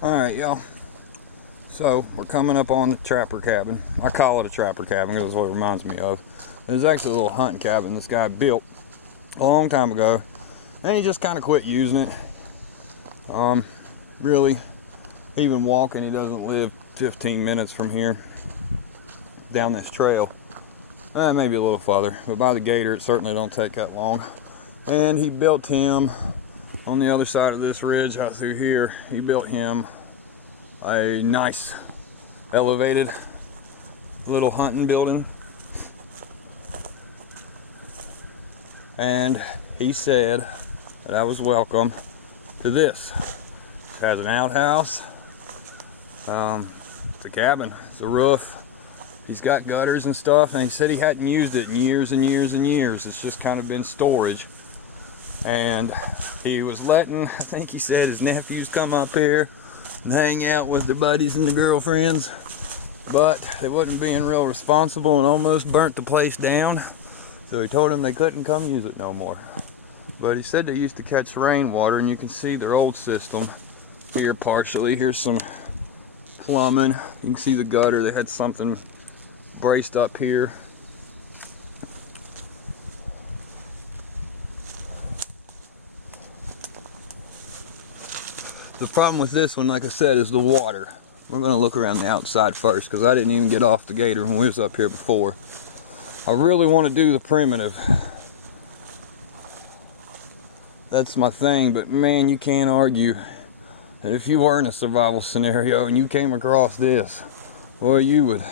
Alright, y'all. So, we're coming up on the trapper cabin. I call it a trapper cabin because that's what it reminds me of. It was actually a little hunting cabin this guy built a long time ago. And he just kind of quit using it. Really, even walking, he doesn't live 15 minutes from here down this trail. Maybe a little farther, but by the gator it certainly don't take that long. And he built him on the other side of this ridge out through here. He built him a nice elevated little hunting building, and he said that I was welcome to this. It has an outhouse, it's a cabin, it's a roof. He's got gutters and stuff, and he said he hadn't used it in years and years and years. It's just kind of been storage. And he was letting, I think he said, his nephews come up here and hang out with their buddies and their girlfriends, but they wasn't being real responsible and almost burnt the place down. So he told them they couldn't come use it no more. But he said they used to catch rainwater, and you can see their old system here partially. Here's some plumbing. You can see the gutter. They had something braced up here. The problem with this one, like I said, is the water. We're going to look around the outside first because I didn't even get off the gator when we was up here before. I really want to do the primitive. That's my thing, but man, you can't argue that if you were in a survival scenario and you came across this, boy, you would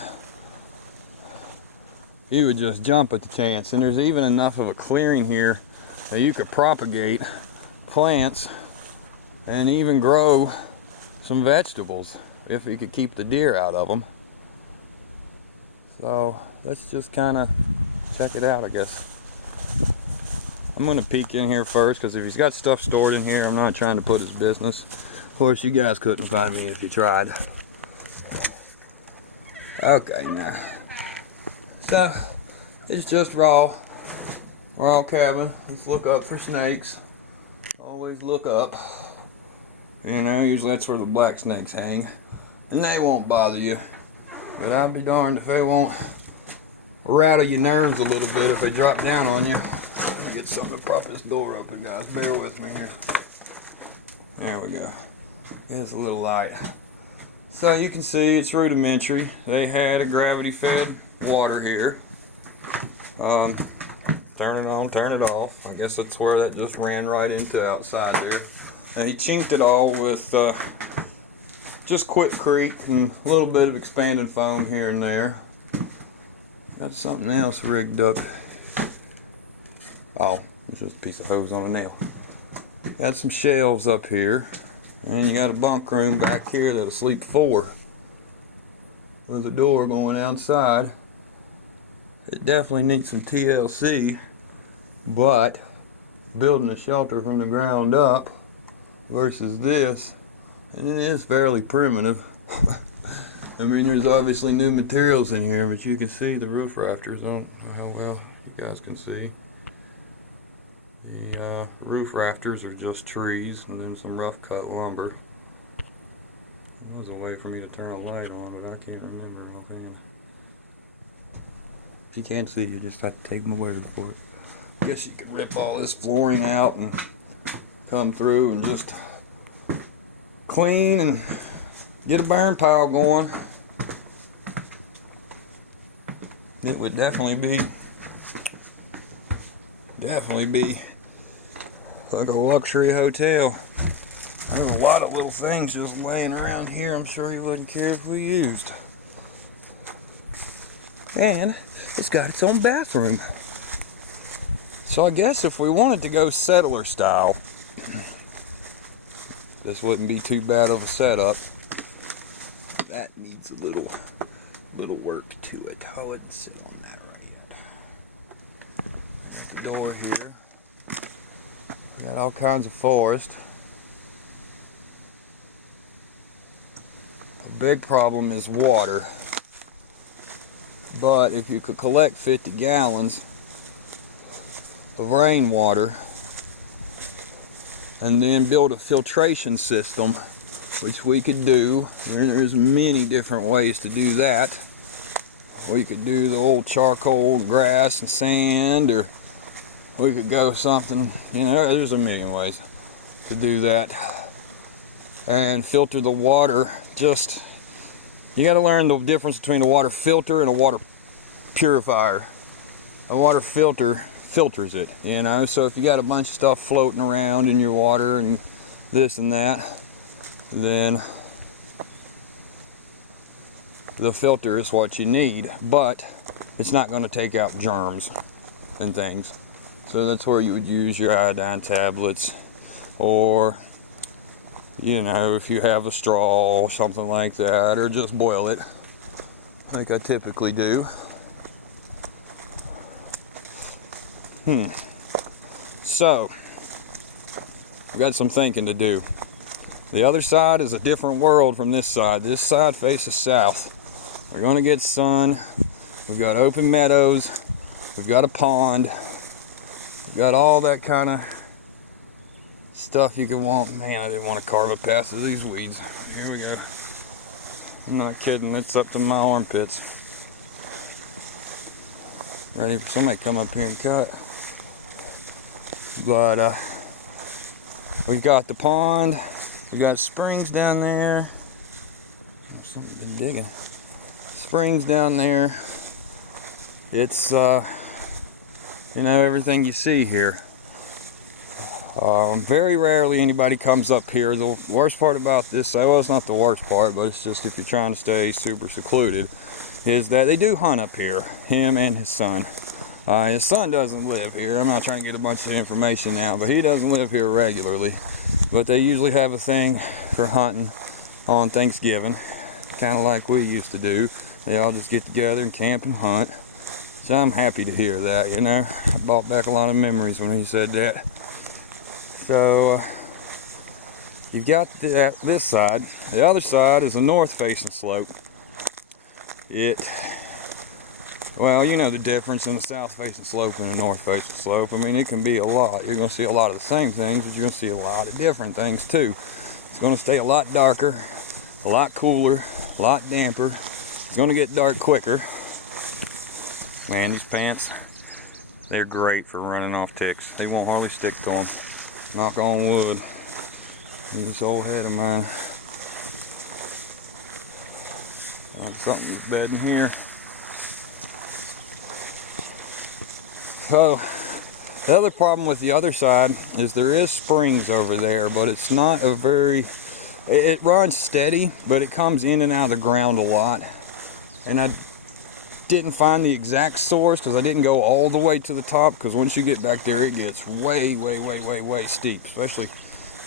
just jump at the chance. And there's even enough of a clearing here that you could propagate plants and even grow some vegetables if you could keep the deer out of them. So let's just kind of check it out, I guess. I'm going to peek in here first because if he's got stuff stored in here, I'm not trying to put his business. Of course, you guys couldn't find me if you tried. Okay, now. So, it's just raw cabin. Let's look up for snakes. Always look up. You know, usually that's where the black snakes hang. And they won't bother you. But I'll be darned if they won't rattle your nerves a little bit if they drop down on you. Let me get something to prop this door open, guys. Bear with me here. There we go. It's a little light. So you can see it's rudimentary. They had a gravity-fed water here. Turn it on, turn it off. I guess that's where that just ran right into outside there. And he chinked it all with just Quikrete and a little bit of expanding foam here and there. Got something else rigged up. Oh, it's just a piece of hose on a nail. Got some shelves up here. And you got a bunk room back here that'll sleep 4. With a door going outside. It definitely needs some TLC. But building a shelter from the ground up versus this, and it is fairly primitive. I mean, there's obviously new materials in here, but you can see the roof rafters. I don't know how well you guys can see. The roof rafters are just trees and then some rough cut lumber. There was a way for me to turn a light on, but I can't remember offhand. If you can't see, you just have to take my word for it. I guess you could rip all this flooring out and come through and just clean and get a burn pile going. It would definitely be like a luxury hotel. There's a lot of little things just laying around here I'm sure he wouldn't care if we used. And it's got its own bathroom. So I guess if we wanted to go settler style, this wouldn't be too bad of a setup. That needs a little work to it. I wouldn't sit on that right yet. I got the door here. We got all kinds of forest. The big problem is water. But if you could collect 50 gallons of rainwater and then build a filtration system which we could do. There's many different ways to do that. We could do the old charcoal, grass, and sand, or we could go something, you know, there's a million ways to do that. And filter the water. Just, you got to learn the difference between a water filter and a water purifier. A water filter filters it, you know, so if you got a bunch of stuff floating around in your water and this and that, then the filter is what you need, but it's not going to take out germs and things. So that's where you would use your iodine tablets, or, you know, if you have a straw or something like that, or just boil it like I typically do. So, we've got some thinking to do. The other side is a different world from this side. This side faces south. We're going to get sun. We've got open meadows. We've got a pond. We've got all that kind of stuff you can want. Man, I didn't want to carve a path through these weeds. Here we go. I'm not kidding. It's up to my armpits. Ready for somebody to come up here and cut. But we've got the pond. We got springs down there. Oh, something's been digging. Springs down there. It's you know, everything you see here. Very rarely anybody comes up here. The worst part about this, well, it's not the worst part, but it's just if you're trying to stay super secluded, is that they do hunt up here. Him and his son. His son doesn't live here. I'm not trying to get a bunch of information now, but he doesn't live here regularly. But they usually have a thing for hunting on Thanksgiving, kind of like we used to do. They all just get together and camp and hunt. So I'm happy to hear that, you know. I brought back a lot of memories when he said that. So you've got this side. The other side is a north-facing slope. Well, you know the difference in the south-facing slope and the north-facing slope. I mean, it can be a lot. You're going to see a lot of the same things, but you're going to see a lot of different things too. It's going to stay a lot darker, a lot cooler, a lot damper. It's going to get dark quicker. Man, these pants, they're great for running off ticks. They won't hardly stick to them. Knock on wood. This old head of mine. Something's bedding here. So, the other problem with the other side is there is springs over there, but it's not a very, it runs steady, but it comes in and out of the ground a lot. And I didn't find the exact source because I didn't go all the way to the top, because once you get back there it gets way steep, especially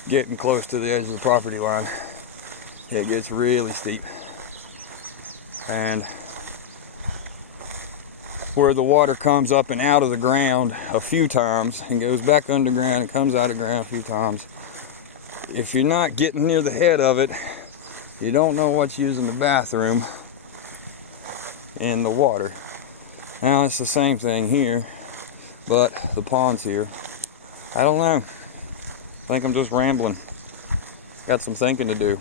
getting close to the edge of the property line. It gets really steep. And where the water comes up and out of the ground a few times and goes back underground and comes out of the ground a few times, if you're not getting near the head of it, you don't know what's using the bathroom in the water. Now it's the same thing here, but the pond's here. I don't know. I think I'm just rambling. Got some thinking to do.